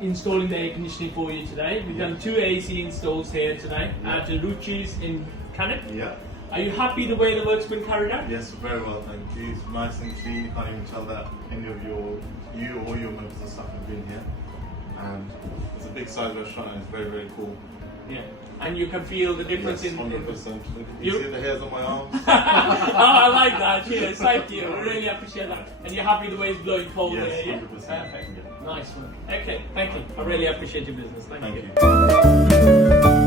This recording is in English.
installing the air conditioning for you today. We've done 2 AC installs here today at Ruchi's in Cannock. Yeah. Are you happy the way the work's been carried out? Yes, very well, thank you. It's nice and clean. You can't even tell that any of you or your members of staff have been here. And it's a big size restaurant and it's very, very cool. Yeah. And you can feel the difference Yes, in 100%. You see the hairs on my arms? Oh, I like that. Cheers. Thank you. I really appreciate that. And you're happy the way it's blowing cold Yes, here? 100%. Yeah? Perfect. Yeah. Nice one. Okay, thank you. I really appreciate your business. Thank you. Thank you.